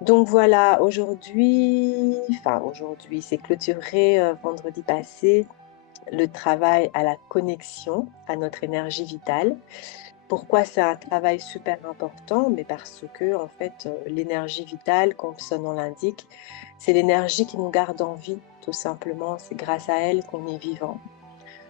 Donc voilà, aujourd'hui, c'est clôturé vendredi passé, le travail à la connexion à notre énergie vitale. Pourquoi c'est un travail super important? Mais parce que, en fait, l'énergie vitale, comme son nom l'indique, c'est l'énergie qui nous garde en vie, tout simplement. C'est grâce à elle qu'on est vivant.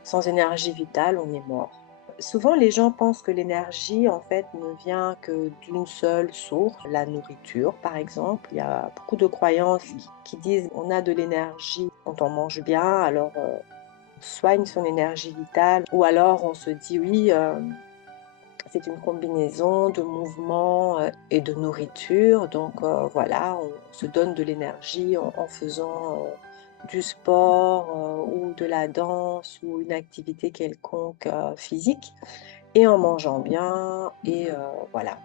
Sans énergie vitale, on est mort. Souvent, les gens pensent que l'énergie, en fait, ne vient que d'une seule source, la nourriture, par exemple. Il y a beaucoup de croyances qui disent on a de l'énergie quand on mange bien, alors on soigne son énergie vitale, ou alors on se dit oui, c'est une combinaison de mouvements et de nourriture. Donc voilà, on se donne de l'énergie en faisant du sport ou de la danse ou une activité quelconque physique et en mangeant bien et voilà.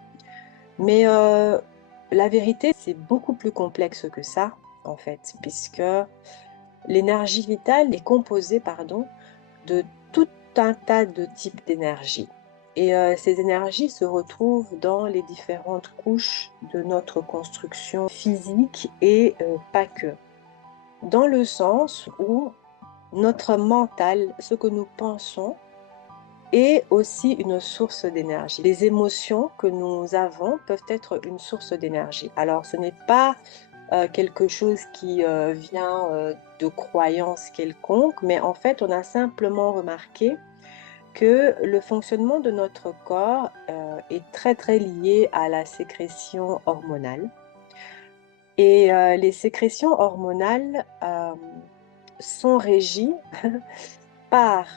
Mais la vérité, c'est beaucoup plus complexe que ça en fait, puisque l'énergie vitale est composée, pardon, de tout un tas de types d'énergie. Et ces énergies se retrouvent dans les différentes couches de notre construction physique et pas que. Dans le sens où notre mental, ce que nous pensons, est aussi une source d'énergie. Les émotions que nous avons peuvent être une source d'énergie. Alors, ce n'est pas quelque chose qui vient de croyances quelconques, mais en fait, on a simplement remarqué que le fonctionnement de notre corps est très très lié à la sécrétion hormonale. Et les sécrétions hormonales sont régies par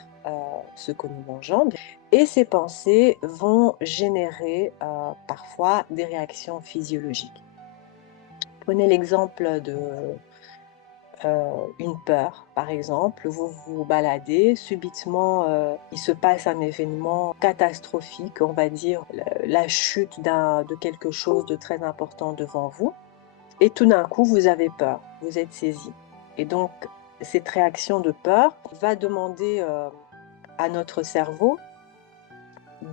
ce que nous mangeons et ces pensées vont générer parfois des réactions physiologiques. Prenez l'exemple de une peur, par exemple, vous vous baladez, subitement il se passe un événement catastrophique, on va dire la chute de quelque chose de très important devant vous, et tout d'un coup vous avez peur, vous êtes saisi. Et donc cette réaction de peur va demander à notre cerveau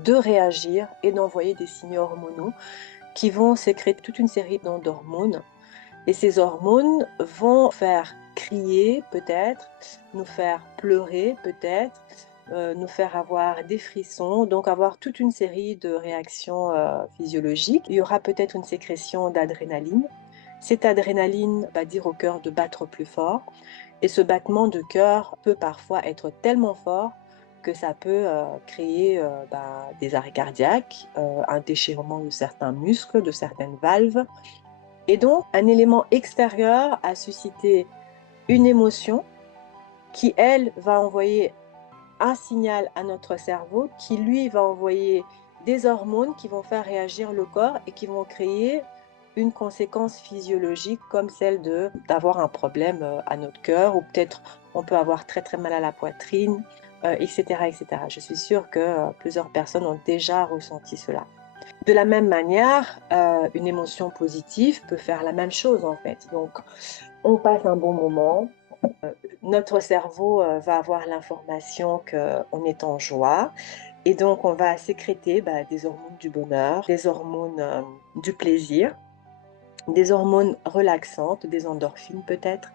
de réagir et d'envoyer des signaux hormonaux qui vont sécréter toute une série d'hormones et ces hormones vont faire crier peut-être, nous faire pleurer peut-être, nous faire avoir des frissons, donc avoir toute une série de réactions physiologiques. Il y aura peut-être une sécrétion d'adrénaline. Cette adrénaline va dire au cœur de battre plus fort. Et ce battement de cœur peut parfois être tellement fort que ça peut créer des arrêts cardiaques, un déchirement de certains muscles, de certaines valves, et donc, un élément extérieur a suscité une émotion qui, elle, va envoyer un signal à notre cerveau qui, lui, va envoyer des hormones qui vont faire réagir le corps et qui vont créer une conséquence physiologique comme celle de d'avoir un problème à notre cœur ou peut-être on peut avoir très très mal à la poitrine, etc., etc. Je suis sûre que plusieurs personnes ont déjà ressenti cela. De la même manière, une émotion positive peut faire la même chose en fait. Donc, on passe un bon moment, notre cerveau va avoir l'information qu'on est en joie et donc on va sécréter des hormones du bonheur, des hormones du plaisir, des hormones relaxantes, des endorphines peut-être.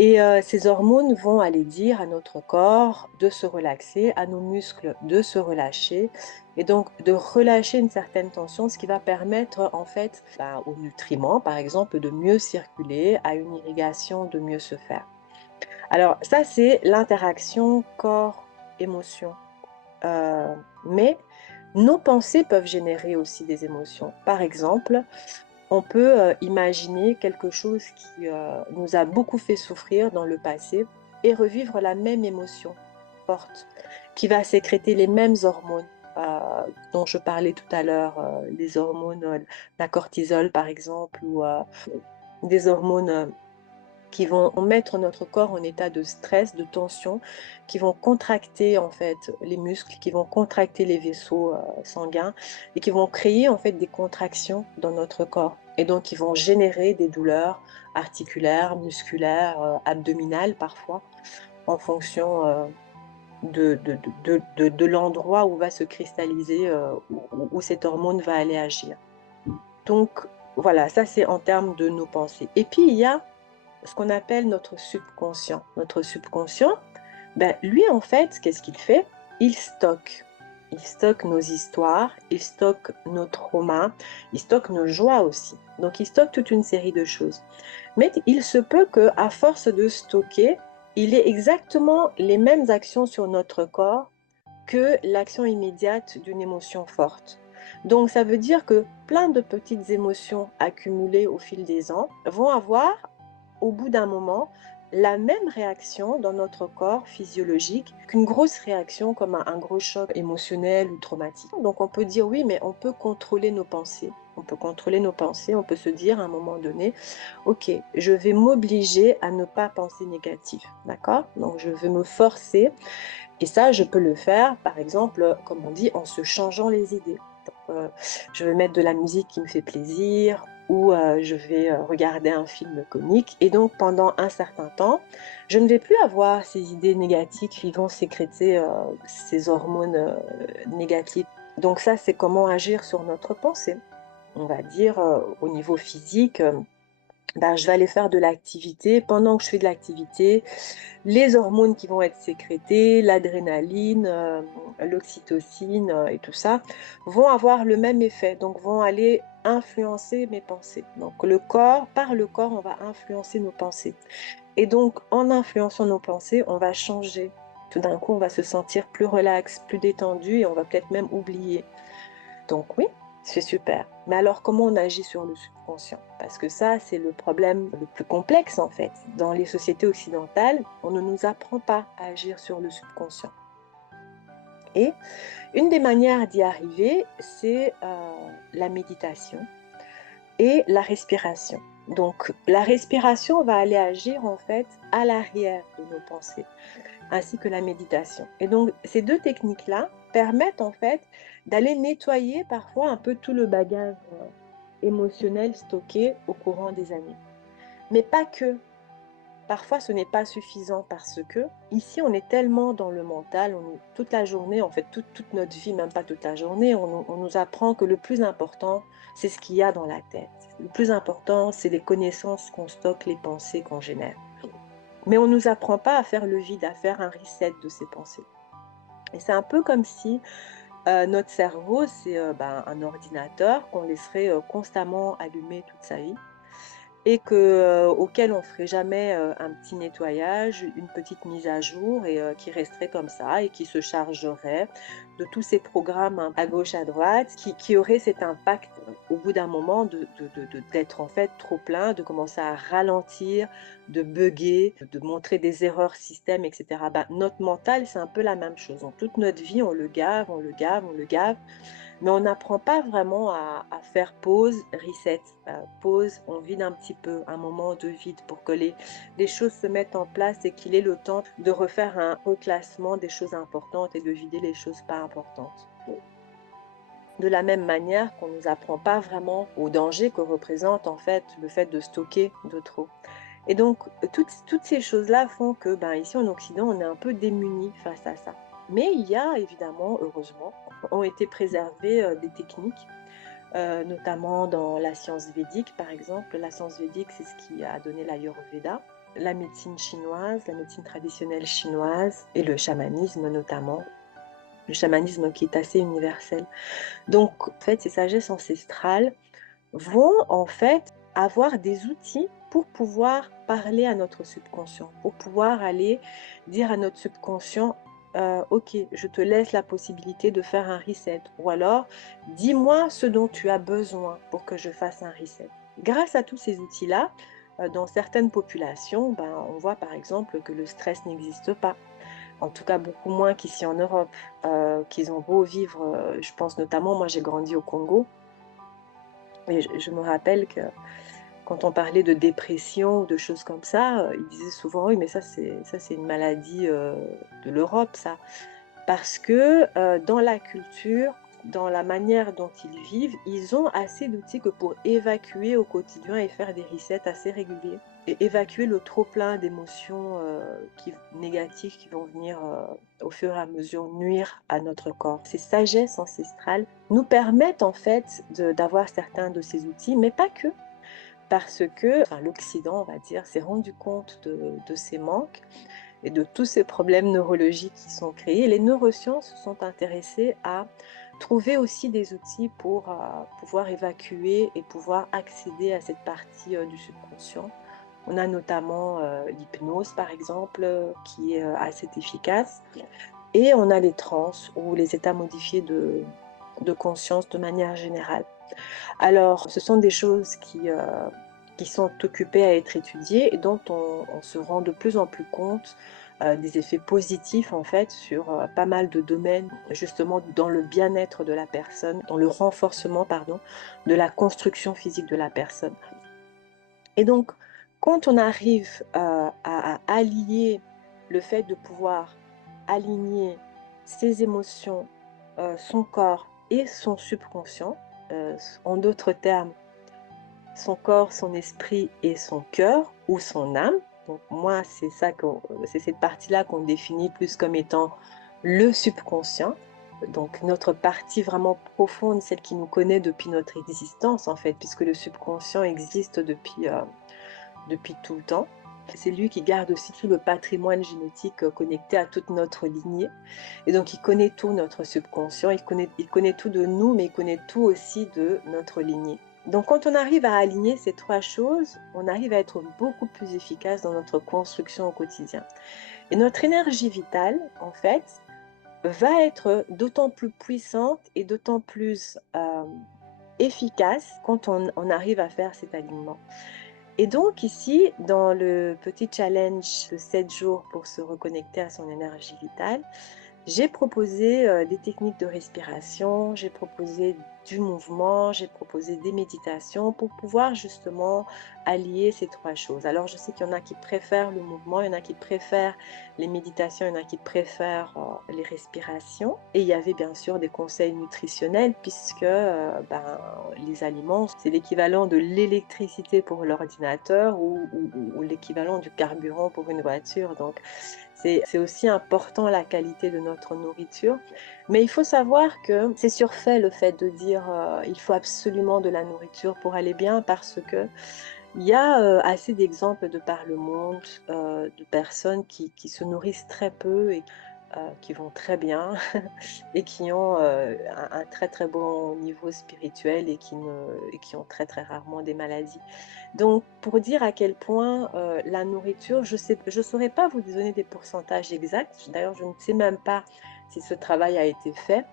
Et ces hormones vont aller dire à notre corps de se relaxer, à nos muscles de se relâcher, et donc de relâcher une certaine tension, ce qui va permettre en fait aux nutriments, par exemple, de mieux circuler, à une irrigation de mieux se faire. Alors ça, c'est l'interaction corps-émotion. Euh, mais nos pensées peuvent générer aussi des émotions. Par exemple, on peut imaginer quelque chose qui nous a beaucoup fait souffrir dans le passé et revivre la même émotion forte, qui va sécréter les mêmes hormones dont je parlais tout à l'heure, les hormones, la cortisol par exemple, ou des hormones qui vont mettre notre corps en état de stress, de tension, qui vont contracter en fait les muscles, qui vont contracter les vaisseaux sanguins et qui vont créer en fait des contractions dans notre corps. Et donc, qui vont générer des douleurs articulaires, musculaires, abdominales parfois, en fonction de l'endroit où va se cristalliser, où cette hormone va aller agir. Donc, voilà, ça c'est en termes de nos pensées. Et puis il y a ce qu'on appelle notre subconscient. Notre subconscient, ben, lui en fait, qu'est-ce qu'il fait? Il stocke. Il stocke nos histoires, il stocke nos traumas, il stocke nos joies aussi. Donc il stocke toute une série de choses. Mais il se peut qu'à force de stocker, il ait exactement les mêmes actions sur notre corps que l'action immédiate d'une émotion forte. Donc ça veut dire que plein de petites émotions accumulées au fil des ans vont avoir, au bout d'un moment, la même réaction dans notre corps physiologique qu'une grosse réaction comme un gros choc émotionnel ou traumatique. Donc on peut dire oui, mais on peut contrôler nos pensées. On peut contrôler nos pensées, on peut se dire à un moment donné, ok, je vais m'obliger à ne pas penser négatif, d'accord? Donc je vais me forcer et ça, je peux le faire, par exemple, comme on dit, en se changeant les idées. Donc, je vais mettre de la musique qui me fait plaisir ou je vais regarder un film comique. Et donc, pendant un certain temps, je ne vais plus avoir ces idées négatives qui vont sécréter ces hormones négatives. Donc ça, c'est comment agir sur notre pensée. On va dire au niveau physique, ben, je vais aller faire de l'activité. Pendant que je fais de l'activité, les hormones qui vont être sécrétées, l'adrénaline, l'oxytocine et tout ça, vont avoir le même effet, donc vont aller influencer mes pensées. Donc le corps, par le corps, on va influencer nos pensées. Et donc en influençant nos pensées, on va changer. Tout d'un coup, on va se sentir plus relax, plus détendu et on va peut-être même oublier. Donc oui, c'est super. Mais alors, comment on agit sur le subconscient? Parce que ça, c'est le problème le plus complexe en fait. Dans les sociétés occidentales, on ne nous apprend pas à agir sur le subconscient. Et une des manières d'y arriver, c'est la méditation et la respiration. Donc, la respiration va aller agir en fait à l'arrière de nos pensées, ainsi que la méditation. Et donc, ces deux techniques-là permettent en fait d'aller nettoyer parfois un peu tout le bagage émotionnel stocké au courant des années. Mais pas que. Parfois, ce n'est pas suffisant parce que ici, on est tellement dans le mental, toute la journée, en fait, toute notre vie, même pas toute la journée, on nous apprend que le plus important, c'est ce qu'il y a dans la tête. Le plus important, c'est les connaissances qu'on stocke, les pensées qu'on génère. Mais on ne nous apprend pas à faire le vide, à faire un reset de ces pensées. Et c'est un peu comme si notre cerveau, c'est un ordinateur qu'on laisserait constamment allumé toute sa vie et auquel on ne ferait jamais un petit nettoyage, une petite mise à jour et qui resterait comme ça et qui se chargerait de tous ces programmes à gauche, à droite, qui auraient cet impact au bout d'un moment d'être en fait trop plein, de commencer à ralentir, de bugger, de montrer des erreurs système, etc. Ben, notre mental, c'est un peu la même chose. Donc, toute notre vie, on le gave, on le gave, on le gave. Mais on n'apprend pas vraiment à faire pause, reset, pause, on vide un petit peu, un moment de vide pour que les choses se mettent en place et qu'il ait le temps de refaire un reclassement des choses importantes et de vider les choses pas importantes. De la même manière qu'on ne nous apprend pas vraiment au danger que représente en fait le fait de stocker de trop. Et donc, toutes ces choses-là font que, ben, ici en Occident, on est un peu démunis face à ça. Mais il y a évidemment, heureusement, ont été préservées des techniques, notamment dans la science védique, par exemple. La science védique, c'est ce qui a donné l'Ayurveda, la médecine chinoise, la médecine traditionnelle chinoise et le chamanisme notamment. Le chamanisme qui est assez universel. Donc, en fait, ces sagesses ancestrales vont en fait avoir des outils pour pouvoir parler à notre subconscient, pour pouvoir aller dire à notre subconscient, ok, je te laisse la possibilité de faire un reset, ou alors dis-moi ce dont tu as besoin pour que je fasse un reset. Grâce à tous ces outils-là, dans certaines populations, ben, on voit par exemple que le stress n'existe pas. En tout cas, beaucoup moins qu'ici en Europe, qu'ils ont beau vivre, je pense notamment, moi j'ai grandi au Congo, et je me rappelle que quand on parlait de dépression ou de choses comme ça, ils disaient souvent: «Oui, mais ça c'est une maladie, de l'Europe ça». Parce que, dans la culture, dans la manière dont ils vivent, ils ont assez d'outils que pour évacuer au quotidien et faire des resets assez réguliers et évacuer le trop-plein d'émotions, négatives qui vont venir, au fur et à mesure nuire à notre corps. Ces sagesses ancestrales nous permettent en fait d'avoir certains de ces outils, mais pas que. Parce que, enfin, l'Occident, on va dire, s'est rendu compte de ces manques et de tous ces problèmes neurologiques qui sont créés. Les neurosciences se sont intéressées à trouver aussi des outils pour pouvoir évacuer et pouvoir accéder à cette partie du subconscient. On a notamment l'hypnose, par exemple, qui est assez efficace. Et on a les trans ou les états modifiés de conscience de manière générale. Alors, ce sont des choses qui sont occupées à être étudiées et dont on se rend de plus en plus compte des effets positifs en fait sur pas mal de domaines, justement dans le bien-être de la personne, dans le renforcement, pardon, de la construction physique de la personne. Et donc, quand on arrive à allier le fait de pouvoir aligner ses émotions, son corps et son subconscient, en d'autres termes, son corps, son esprit et son cœur ou son âme. Donc moi, c'est cette partie-là qu'on définit plus comme étant le subconscient. Donc notre partie vraiment profonde, celle qui nous connaît depuis notre existence en fait, puisque le subconscient existe depuis tout le temps. C'est lui qui garde aussi tout le patrimoine génétique connecté à toute notre lignée. Et donc il connaît tout notre subconscient, il connaît tout de nous, mais il connaît tout aussi de notre lignée. Donc quand on arrive à aligner ces trois choses, on arrive à être beaucoup plus efficace dans notre construction au quotidien. Et notre énergie vitale, en fait, va être d'autant plus puissante et d'autant plus efficace quand on arrive à faire cet alignement. Et donc ici, dans le petit challenge de 7 jours pour se reconnecter à son énergie vitale, j'ai proposé des techniques de respiration, j'ai proposé du mouvement, j'ai proposé des méditations pour pouvoir justement allier ces trois choses. Alors je sais qu'il y en a qui préfèrent le mouvement, il y en a qui préfèrent les méditations, il y en a qui préfèrent les respirations. Et il y avait bien sûr des conseils nutritionnels puisque les aliments, c'est l'équivalent de l'électricité pour l'ordinateur ou l'équivalent du carburant pour une voiture. Donc c'est aussi important la qualité de notre nourriture. Mais il faut savoir que c'est surfait le fait de dire il faut absolument de la nourriture pour aller bien parce que il y a assez d'exemples de par le monde de personnes qui se nourrissent très peu et qui vont très bien et qui ont un très très bon niveau spirituel et qui ont très très rarement des maladies. Donc, pour dire à quel point la nourriture, je saurais pas vous donner des pourcentages exacts. D'ailleurs, je ne sais même pas si ce travail a été fait.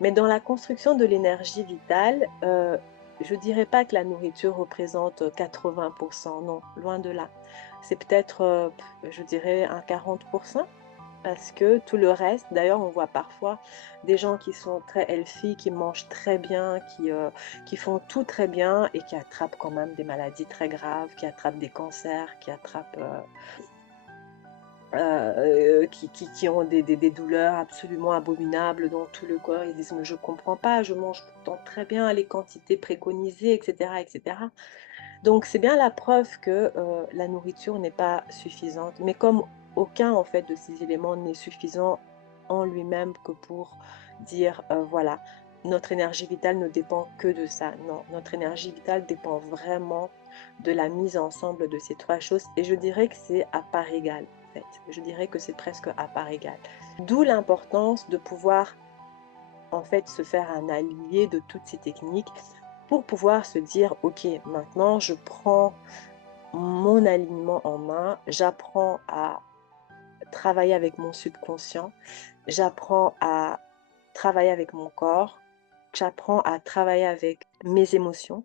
Mais dans la construction de l'énergie vitale, je dirais pas que la nourriture représente 80%, non, loin de là. C'est peut-être, je dirais, un 40%. Parce que tout le reste, d'ailleurs, on voit parfois des gens qui sont très healthy, qui mangent très bien, qui font tout très bien et qui attrapent quand même des maladies très graves, qui attrapent des cancers, qui attrapent, qui ont des douleurs absolument abominables dans tout le corps. Ils disent: «Mais je comprends pas, je mange pourtant très bien, les quantités préconisées» et cetera et cetera. Donc c'est bien la preuve que, la nourriture n'est pas suffisante. Mais comme aucun en fait de ces éléments n'est suffisant en lui-même que pour dire, voilà, notre énergie vitale ne dépend que de ça. Non, notre énergie vitale dépend vraiment de la mise ensemble de ces 3 choses et je dirais que c'est à part égale, en fait. Je dirais que c'est presque à part égale. D'où l'importance de pouvoir en fait se faire un allié de toutes ces techniques pour pouvoir se dire: «OK, maintenant je prends mon alignement en main, j'apprends à travailler avec mon subconscient, j'apprends à travailler avec mon corps, j'apprends à travailler avec mes émotions